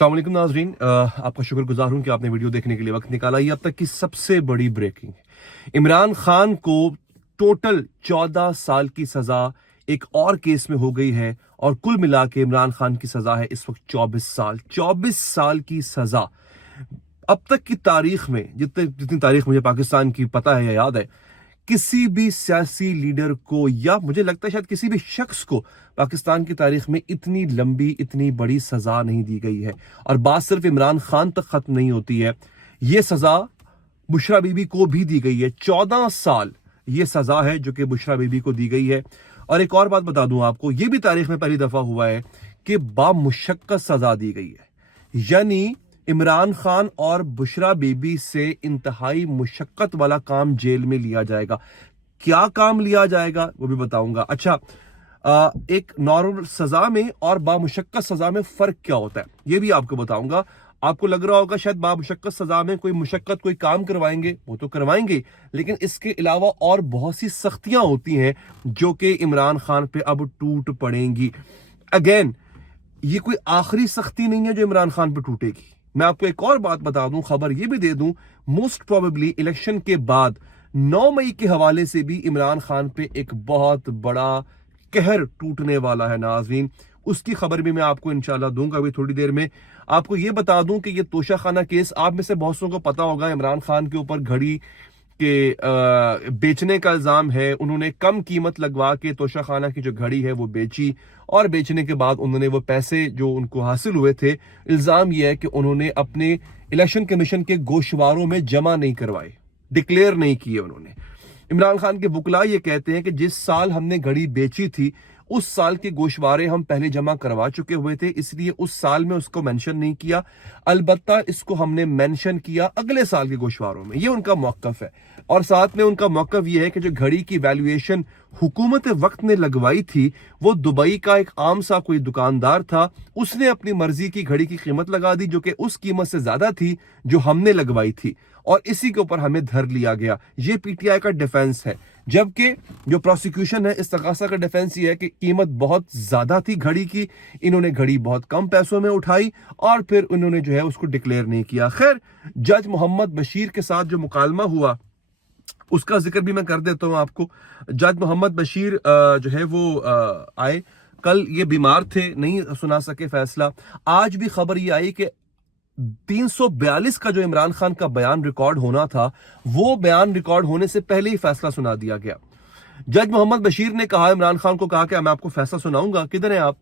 अस्सलाम वालेकुम नाजरीन, आपका शुक्रगुजार हूं कि आपने वीडियो देखने के लिए वक्त निकाला। ये अब तक की सबसे बड़ी ब्रेकिंग, इमरान खान को टोटल 14 साल की सजा एक और केस में हो गई है और कुल मिला के इमरान खान की सजा है इस वक्त 24 साल की सजा। अब तक की तारीख में जितनी तारीख मुझे पाकिस्तान की पता है या याद है, किसी भी सियासी लीडर को या मुझे लगता है शायद किसी भी शख्स को पाकिस्तान की तारीख में इतनी लंबी इतनी बड़ी सजा नहीं दी गई है। और बात सिर्फ इमरान खान तक खत्म नहीं होती है, ये सजा बुशरा बीबी को भी दी गई है। 14 साल ये सजा है जो कि बुशरा बीबी को दी गई है। और एक और बात बता दूं आपको, ये भी तारीख में पहली दफा हुआ है कि बामुशक्कत सजा दी गई है, यानी इमरान खान और बुशरा बीबी से इंतहाई मुशक्कत वाला काम जेल में लिया जाएगा। क्या काम लिया जाएगा वो भी बताऊंगा। अच्छा, एक नॉर्मल सजा में और बामुशक्कत सजा में फर्क क्या होता है ये भी आपको बताऊंगा। आपको लग रहा होगा शायद बामुशक्कत सजा में कोई मुशक्कत कोई काम करवाएंगे, वो तो करवाएंगे, लेकिन इसके अलावा और बहुत सी सख्तियां होती हैं जो कि इमरान खान पे अब टूट पड़ेंगी। अगेन, ये कोई आखिरी सख्ती नहीं है जो इमरान खान पे टूटेगी। मैं आपको एक और बात बता दूं, खबर ये भी दे दूं, मोस्ट प्रोबेबली इलेक्शन के बाद 9 मई के हवाले से भी इमरान खान पे एक बहुत बड़ा कहर टूटने वाला है नाज़रीन। उसकी खबर भी मैं आपको इंशाल्लाह दूंगा अभी थोड़ी देर में। आपको ये बता दूं कि ये तोशाखाना केस, आप में से बहुत सौ को पता होगा, इमरान खान के ऊपर घड़ी के बेचने का इल्जाम है। उन्होंने कम कीमत लगवा के तोशाखाना की जो घड़ी है वो बेची और बेचने के बाद उन्होंने वो पैसे जो उनको हासिल हुए थे, इल्जाम ये है कि उन्होंने अपने इलेक्शन कमीशन के गोशवारों में जमा नहीं करवाए, डिक्लेयर नहीं किए उन्होंने। इमरान खान के वकला ये कहते हैं कि जिस साल हमने घड़ी बेची थी उस साल के गोशवारे हम पहले जमा करवा चुके हुए थे, इसलिए उस साल में उसको मेंशन नहीं किया। अलबत्ता इसको हमने मेंशन किया अगले साल के गोशवारों में। ये उनका मौकफ है। और साथ में उनका मौकफ ये है कि जो घड़ी की वैल्यूएशन हुकूमत वक्त ने लगवाई थी, वो दुबई का एक आम सा कोई दुकानदार था, उसने अपनी मर्जी की घड़ी की कीमत लगा दी जो कि उस कीमत से ज्यादा थी जो हमने लगवाई थी, और इसी के ऊपर हमें धर लिया गया। ये पीटीआई का डिफेंस है। जबकि जो प्रोसिक्यूशन है, इस तकासा का डिफेंस ये है कि कीमत बहुत ज्यादा थी घड़ी की, इन्होंने घड़ी बहुत कम पैसों में उठाई और फिर उन्होंने जो है उसको डिक्लेयर नहीं किया। खैर, जज मोहम्मद बशीर के साथ जो मुकालमा हुआ उसका जिक्र भी मैं कर देता हूं आपको। जज मोहम्मद बशीर जो है वो आए, कल ये बीमार थे, नहीं सुना सके फैसला। आज भी खबर ये आई कि 342 का जो इमरान खान का बयान रिकॉर्ड होना था, वो बयान रिकॉर्ड होने से पहले ही फैसला सुना दिया गया। जज मोहम्मद बशीर ने कहा, इमरान खान को कहा कि मैं आपको फैसला सुनाऊंगा, किधर हैं आप।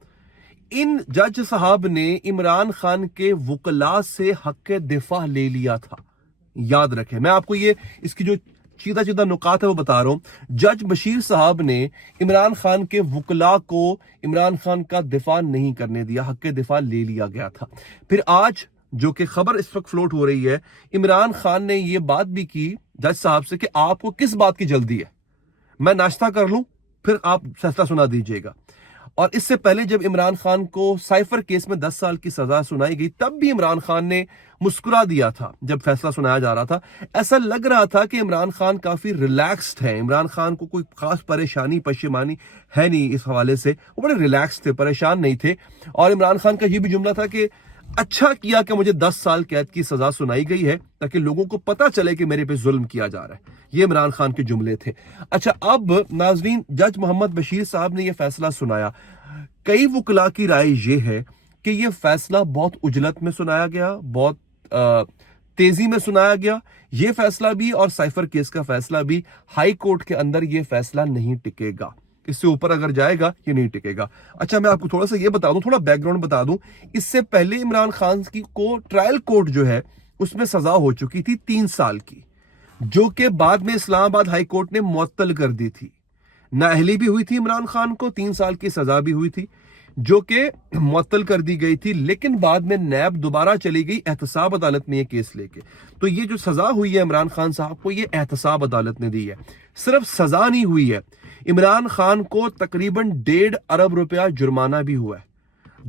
इन जज साहब ने इमरान खान के वकला से हक दिफा ले लिया था। याद रखें, मैं आपको ये इसकी जो सीधा सीधा नुकात है वो बता रहा हूं। जज बशीर साहब ने इमरान खान के वकला को इमरान खान का दिफा नहीं करने दिया, हक दिफा ले लिया गया था। फिर आज जो कि खबर इस वक्त फ्लोट हो रही है, इमरान खान ने यह बात भी की जज साहब से कि आपको किस बात की जल्दी है, मैं नाश्ता कर लूं फिर आप फैसला सुना दीजिएगा। और इससे पहले जब इमरान खान को साइफर केस में 10 साल की सजा सुनाई गई, तब भी इमरान खान ने मुस्कुरा दिया था जब फैसला सुनाया जा रहा था। ऐसा लग रहा था कि इमरान खान काफी रिलैक्स्ड है, इमरान खान को कोई खास परेशानी पशेमानी है नहीं इस हवाले से, वो बड़े रिलैक्स थे, परेशान नहीं थे। और इमरान खान का ये भी जुमला था कि अच्छा किया कि मुझे 10 साल कैद की सजा सुनाई गई है ताकि लोगों को पता चले कि मेरे पे जुल्म किया जा रहा है। ये इमरान खान के जुमले थे। अच्छा, अब नाजरीन, जज मोहम्मद बशीर साहब ने यह फैसला सुनाया। कई वकला की राय ये है कि यह फैसला बहुत उजलत में सुनाया गया, बहुत तेजी में सुनाया गया। यह फैसला भी और साइफर केस का फैसला भी हाई कोर्ट के अंदर यह फैसला नहीं टिकेगा, इससे ऊपर अगर जाएगा ये नहीं टिकेगा। अच्छा, मैं आपको थोड़ा सा ये बता दूं, थोड़ा बैकग्राउंड बता दूं। इससे पहले इमरान खान की को ट्रायल कोर्ट जो है उसमें सजा हो चुकी थी 3 साल की, जो कि बाद में इस्लामाबाद हाई कोर्ट ने मुअत्तल कर दी थी। नाअहली भी हुई थी इमरान खान को, 3 साल की सजा भी हुई थी जो कि मुअत्तल कर दी गई थी, लेकिन बाद में नैब दोबारा चली गई एहतसाब अदालत में ये केस लेके। तो ये जो सजा हुई है इमरान खान साहब को, ये एहतसाब अदालत ने दी है। सिर्फ सजा नहीं हुई है, इमरान खान को तकरीबन 1.5 अरब रुपया जुर्माना भी हुआ है।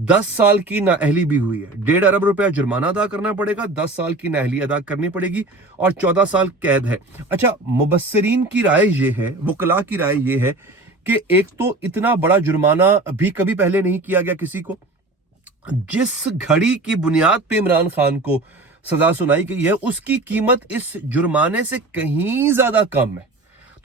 10 साल की नाअहली भी हुई है। 1.5 अरब रुपया जुर्माना अदा करना पड़ेगा, 10 साल की नाअहली अदा करनी पड़ेगी और 14 साल कैद है। अच्छा, मुबस्सिरीन की राय ये है, वकला की राय ये है कि एक तो इतना बड़ा जुर्माना भी कभी पहले नहीं किया गया किसी को, जिस घड़ी की बुनियाद पे इमरान खान को सजा सुनाई गई है उसकी कीमत इस जुर्माने से कहीं ज्यादा कम है।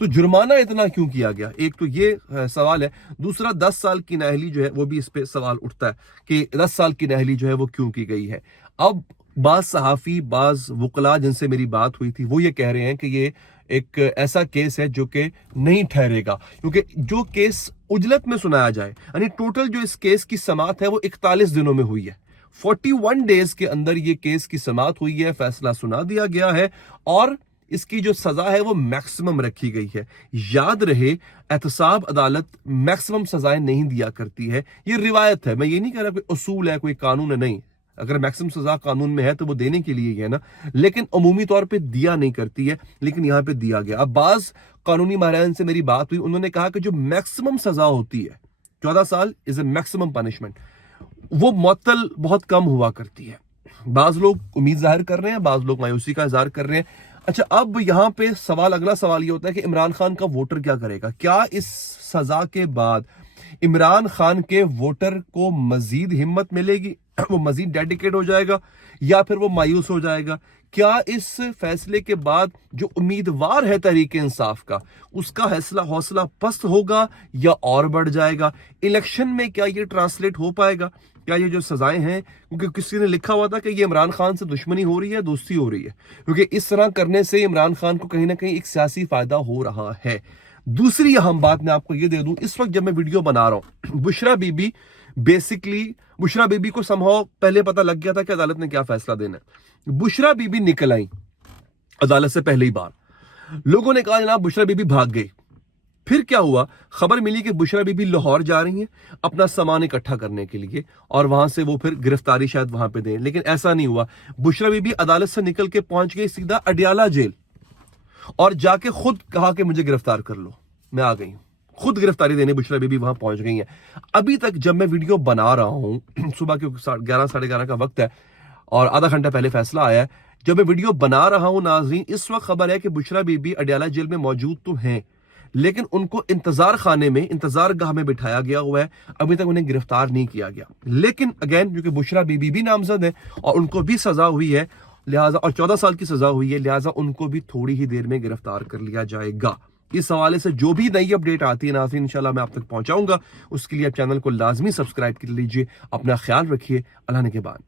तो जुर्माना इतना क्यों किया गया, एक तो ये सवाल है। दूसरा 10 साल की नाअहली जो है वो भी इस पे सवाल उठता है कि 10 साल की नाअहली जो है वो क्यों की गई है। अब बाज सहाफ़ी, बाज वकला जिनसे मेरी बात हुई थी वो ये कह रहे हैं कि ये एक ऐसा केस है जो कि नहीं ठहरेगा, क्योंकि जो केस उजलत में सुनाया जाए, यानी टोटल जो इस केस की समाअत है वो 41 दिनों में हुई है। 41 डेज के अंदर ये केस की समाअत हुई है, फैसला सुना दिया गया है और इसकी जो सजा है वो मैक्सिमम रखी गई है। याद रहे, एहतसाब अदालत मैक्सिमम सजाएं नहीं दिया करती है, ये रिवायत है। मैं ये नहीं कह रहा कोई उसूल है, कोई कानून है, नहीं। अगर मैक्सिमम सजा कानून में है तो वो देने के लिए ही है ना, लेकिन अमूमी तौर पे दिया नहीं करती है, लेकिन यहाँ पे दिया गया। अब बाज कानूनी माहिरान से मेरी बात हुई, उन्होंने कहा कि जो मैक्सिमम सजा होती है 14 साल इज ए मैक्सिमम पनिशमेंट, वो मुअत्तल बहुत कम हुआ करती है। बाज लोग उम्मीद जाहिर कर रहे हैं, बाज लोग मायूसी का इजहार कर रहे हैं। अच्छा, अब यहाँ पे सवाल, अगला सवाल ये होता है कि इमरान खान का वोटर क्या करेगा। क्या इस सजा के बाद इमरान खान के वोटर को मजीद हिम्मत मिलेगी, वो मजीद डेडिकेट हो जाएगा, या फिर वो मायूस हो जाएगा? क्या इस फैसले के बाद जो उम्मीदवार है तहरीक इंसाफ का, उसका हौसला पस्त होगा या और बढ़ जाएगा? इलेक्शन में क्या ये ट्रांसलेट हो पाएगा? क्या ये जो सजाएं हैं, क्योंकि किसी ने लिखा हुआ था कि ये इमरान खान से दुश्मनी हो रही है, दोस्ती हो रही है, क्योंकि इस तरह करने से इमरान खान को कहीं ना कहीं एक सियासी फायदा हो रहा है। दूसरी अहम बात मैं आपको ये दे दूं, इस वक्त जब मैं वीडियो बना रहा हूं, बुशरा बीबी को समहाउ पहले पता लग गया था कि अदालत ने क्या फैसला देना है। बुशरा बीबी निकल आई अदालत से पहले ही बार। लोगों ने कहा जनाब बुशरा बीबी भाग गई। फिर क्या हुआ, खबर मिली कि बुशरा बीबी लाहौर जा रही हैं अपना सामान इकट्ठा करने के लिए, और वहां से वो फिर गिरफ्तारी शायद वहां पे दें, लेकिन ऐसा नहीं हुआ। बुशरा बीबी अदालत से निकल के पहुंच गई सीधा अडियाला जेल, और जाके खुद कहा कि मुझे गिरफ्तार कर लो, मैं आ गई हूं। खुद गिरफ्तारी देने बुशरा बीबी वहां पहुंच गई हैं। अभी तक जब मैं वीडियो बना रहा हूं, सुबह के 11 साढ़े 11 का वक्त है और आधा घंटा पहले फैसला आया है, जब मैं वीडियो बना रहा हूं नाज़रीन, इस वक्त खबर है कि बुशरा बीबी अडियाला जेल में मौजूद तो हैं, लेकिन उनको इंतजार खाने में, इंतजार गाह में बिठाया गया हुआ है। अभी तक उन्हें गिरफ्तार नहीं किया गया। लेकिन अगेन, क्योंकि बुशरा बीबी भी नामजद है और उनको भी सजा हुई है, लिहाजा, और 14 साल की सजा हुई है, लिहाजा उनको भी थोड़ी ही देर में गिरफ्तार कर लिया जाएगा। इस हवाले से जो भी नई अपडेट आती है नाज़रीन, इंशाल्लाह मैं आप तक पहुंचाऊंगा। उसके लिए आप चैनल को लाजमी सब्सक्राइब कर लीजिए। अपना ख्याल रखिए। अल्लाह ने के बाद।